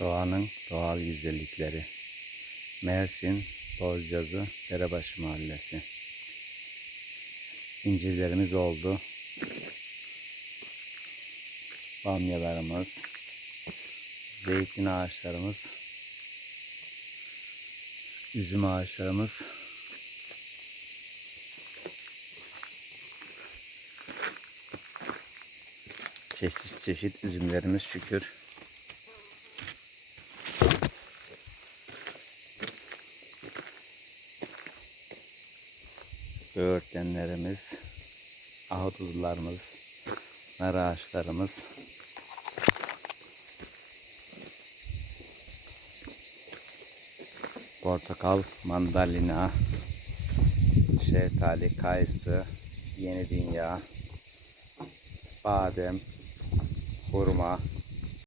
Doğanın doğal güzellikleri. Mersin, Bozcazı, Derebaşı Mahallesi. İncirlerimiz oldu. Bamyalarımız, zeytin ağaçlarımız, üzüm ağaçlarımız, çeşit çeşit üzümlerimiz şükür. Böğürtlenlerimiz, ahuduzlarımız, nar ağaçlarımız, portakal, mandalina, şeftali, kayısı, yeni dünya, badem, hurma,